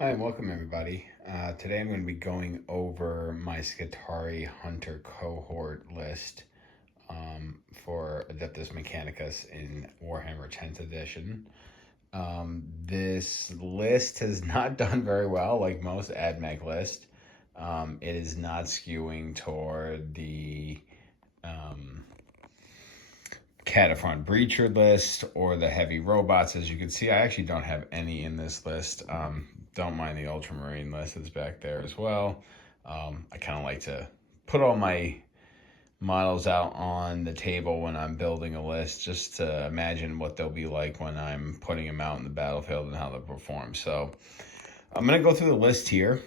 Hi and welcome everybody. Today I'm going to be going over my Skitari Hunter Cohort list for Adeptus Mechanicus in Warhammer 10th edition. This list has not done very well like most AdMech lists. It is not skewing toward the Cataphront Breacher list or the heavy robots. As you can see, I actually don't have any in this list. Don't mind the Ultramarine list that's back there as well. I kind of like to put all my models out on the table when I'm building a list, just to imagine what they'll be like when I'm putting them out in the battlefield and how they'll perform. So I'm going to go through the list here.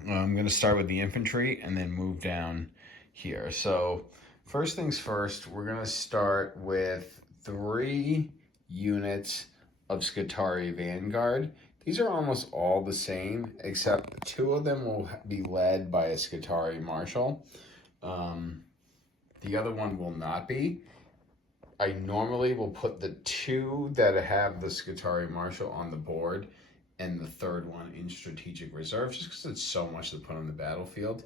I'm going to start with the infantry and then move down here. So first things first, we're going to start with 3 units of Skitari Vanguard. These are almost all the same, except 2 of them will be led by a Skitari Marshal. The other one will not be. I normally will put the 2 that have the Skitari Marshal on the board and the 3rd one in strategic reserve, just because it's so much to put on the battlefield.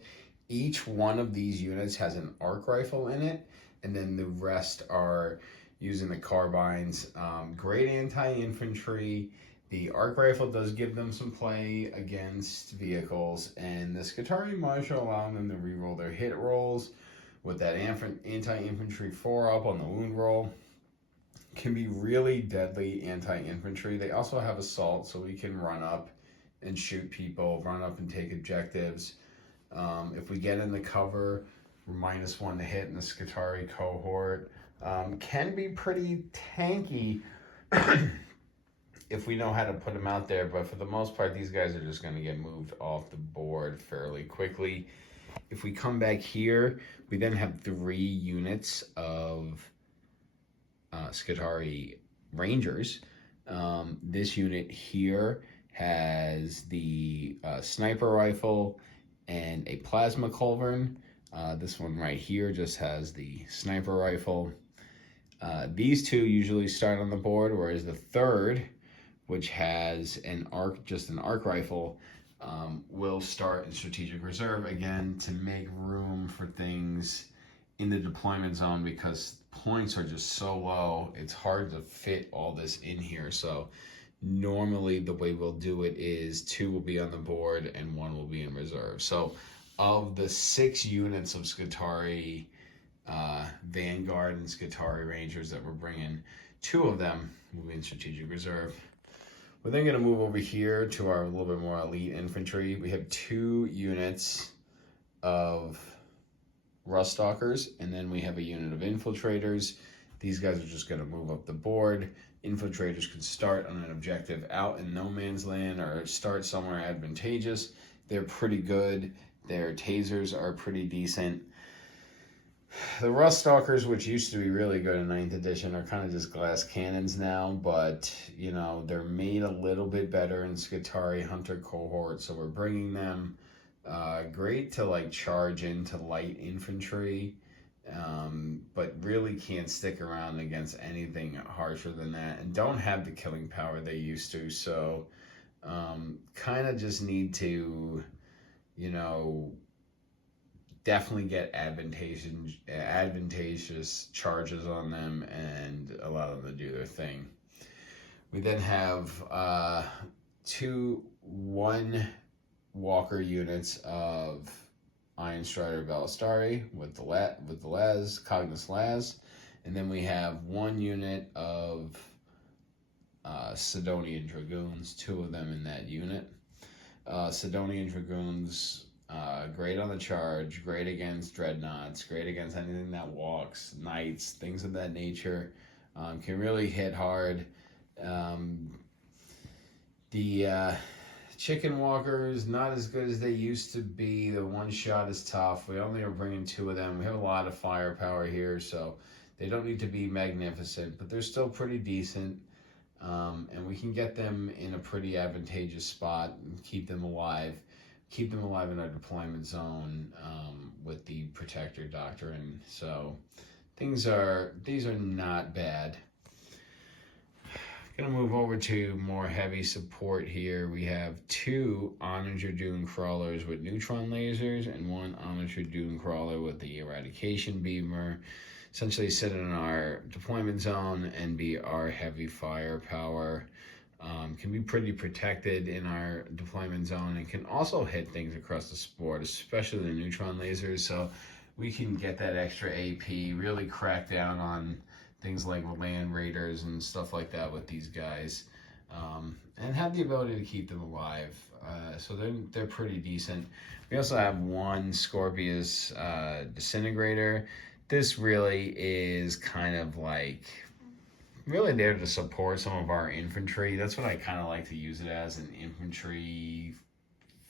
Each one of these units has an arc rifle in it, and then the rest are using the carbines. Great anti-infantry. The arc rifle does give them some play against vehicles, and the Skitari Marshal allowing them to reroll their hit rolls with that anti-infantry 4 up on the wound roll. Can be really deadly anti-infantry. They also have assault, so we can run up and shoot people, run up and take objectives. If we get in the cover, we're -1 to hit in the Skitari cohort. Can be pretty tanky if we know how to put them out there, but for the most part, these guys are just going to get moved off the board fairly quickly. If we come back here, we then have 3 units of Skitari Rangers. This unit here has the sniper rifle and a plasma culverin. This one right here just has the sniper rifle. These 2 usually start on the board, whereas the 3rd, which has an arc rifle, will start in strategic reserve, again to make room for things in the deployment zone, because points are just so low, it's hard to fit all this in here. So normally the way we'll do it is 2 will be on the board and 1 will be in reserve. So of the 6 units of Skitari Vanguard and Skitari Rangers that we're bringing, 2 of them will be in strategic reserve. We're then going to move over here to our little bit more elite infantry. We have 2 units of Ruststalkers, and then we have a unit of infiltrators. These guys are just going to move up the board. Infiltrators can start on an objective out in no man's land or start somewhere advantageous. They're pretty good. Their tasers are pretty decent. The Ruststalkers, which used to be really good in 9th edition, are kind of just glass cannons now, but you know, they're made a little bit better in Skitari Hunter Cohort, so we're bringing them. Great to like charge into light infantry, but really can't stick around against anything harsher than that, and don't have the killing power they used to. So kind of just need to, you know, definitely get advantageous charges on them and allow them to do their thing. We then have 1 Walker units of Iron Strider Valistari with the Las, Cognis Las, and then we have 1 unit of Sidonian Dragoons, 2 of them in that unit. Sidonian Dragoons, great on the charge, great against dreadnoughts, great against anything that walks, knights, things of that nature. Can really hit hard. The Chicken Walkers, not as good as they used to be. The one shot is tough. We only are bringing 2 of them. We have a lot of firepower here, so they don't need to be magnificent, but they're still pretty decent. And we can get them in a pretty advantageous spot and keep them alive. Keep them alive in our deployment zone with the Protector Doctrine. So these are not bad. Gonna move over to more heavy support here. We have 2 Onager Dune Crawlers with neutron lasers and 1 Onager Dune Crawler with the eradication beamer. Essentially sit in our deployment zone and be our heavy firepower. Can be pretty protected in our deployment zone and can also hit things across the board, especially the neutron lasers. So we can get that extra AP, really crack down on things like land raiders and stuff like that with these guys, and have the ability to keep them alive. So they're pretty decent. We also have 1 Scorpius disintegrator. This really is kind of like really there to support some of our infantry. That's what I kind of like to use it as, an infantry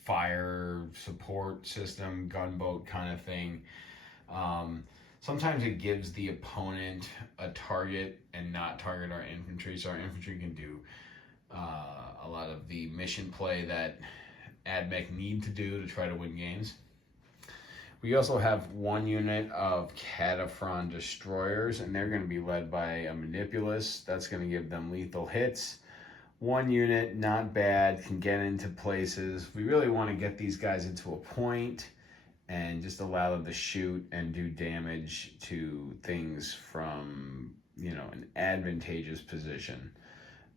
fire support system, gunboat kind of thing. Sometimes it gives the opponent a target and not target our infantry, so our infantry can do a lot of the mission play that AdMech need to do to try to win games. We also have 1 unit of Cataphren destroyers, and they're going to be led by a Manipulus. That's going to give them lethal hits. 1 unit, not bad, can get into places. We really want to get these guys into a point and just allow them to shoot and do damage to things from, an advantageous position.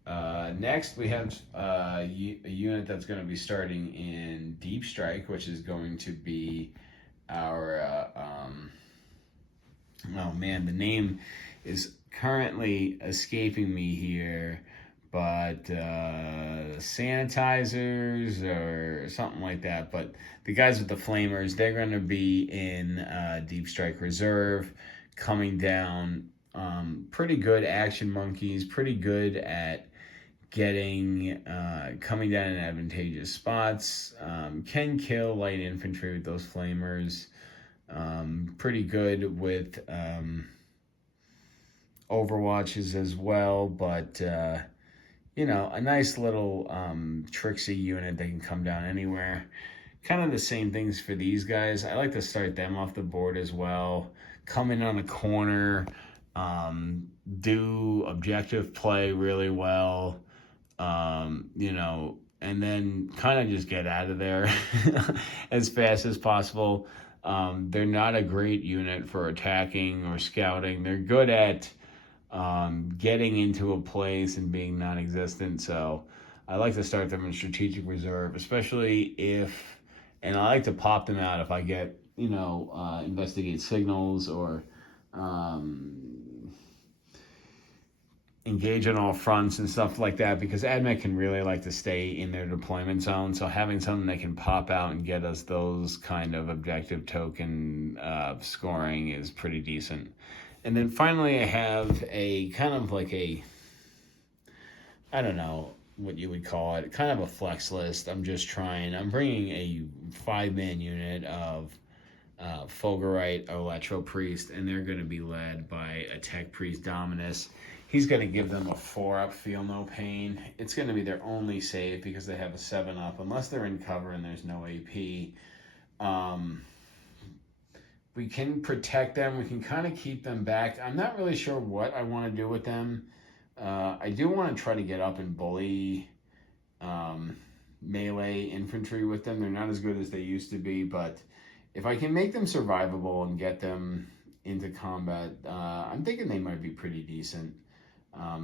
Next, we have a unit that's going to be starting in Deep Strike, which is going to be our, oh man, the name is currently escaping me here, but sanitizers or something like that. But the guys with the flamers, they're going to be in Deep Strike Reserve, coming down. Pretty good action monkeys, pretty good at getting coming down in advantageous spots. Can kill light infantry with those flamers. Pretty good with overwatches as well, but a nice little tricksy unit that can come down anywhere. Kind of the same things for these guys. I like to start them off the board as well. Come in on a corner, do objective play really well, and then kind of just get out of there as fast as possible. They're not a great unit for attacking or scouting. They're good at getting into a place and being non-existent. So I like to start them in strategic reserve, especially if, and I like to pop them out if I get, investigate signals or engage on all fronts and stuff like that, because AdMech can really like to stay in their deployment zone. So having something that can pop out and get us those kind of objective token scoring is pretty decent. And then finally I have a kind of like a, I don't know what you would call it, kind of a flex list. I'm bringing a 5-man unit of Fulgurite Electro Priest, and they're going to be led by a Tech Priest Dominus. He's going to give them a 4-up Feel No Pain. It's going to be their only save because they have a 7-up, unless they're in cover and there's no AP. We can protect them. We can kind of keep them back. I'm not really sure what I want to do with them. I do want to try to get up and bully melee infantry with them. They're not as good as they used to be, but if I can make them survivable and get them into combat, I'm thinking they might be pretty decent.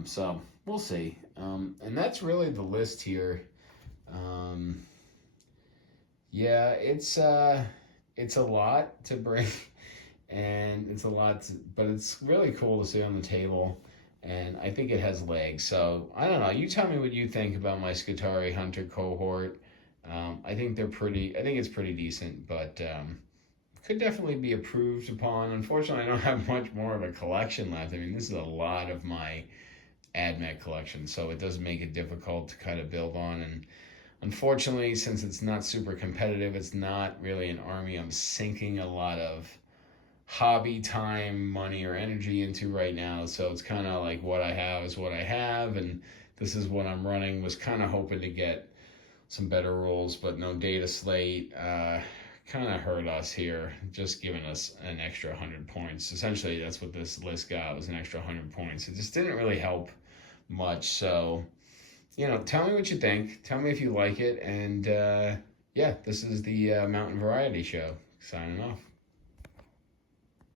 So we'll see. And that's really the list here. Yeah, it's a lot to bring, and it's a lot, but it's really cool to see on the table, and I think it has legs. So I don't know. You tell me what you think about my Skitari Hunter Cohort. I think it's pretty decent, but could definitely be improved upon. Unfortunately, I don't have much more of a collection left. I mean, this is a lot of my AdMech collection, so it does make it difficult to kind of build on. And unfortunately, since it's not super competitive, it's not really an army I'm sinking a lot of hobby time, money, or energy into right now. So it's kind of like what I have is what I have, and this is what I'm running. Was kind of hoping to get some better rules, but no data slate. Kind of hurt us here, just giving us an extra 100 points. Essentially, that's what this list got, was an extra 100 points. It just didn't really help much. So, tell me what you think. Tell me if you like it. And yeah, this is the Mountain Variety Show. Signing off.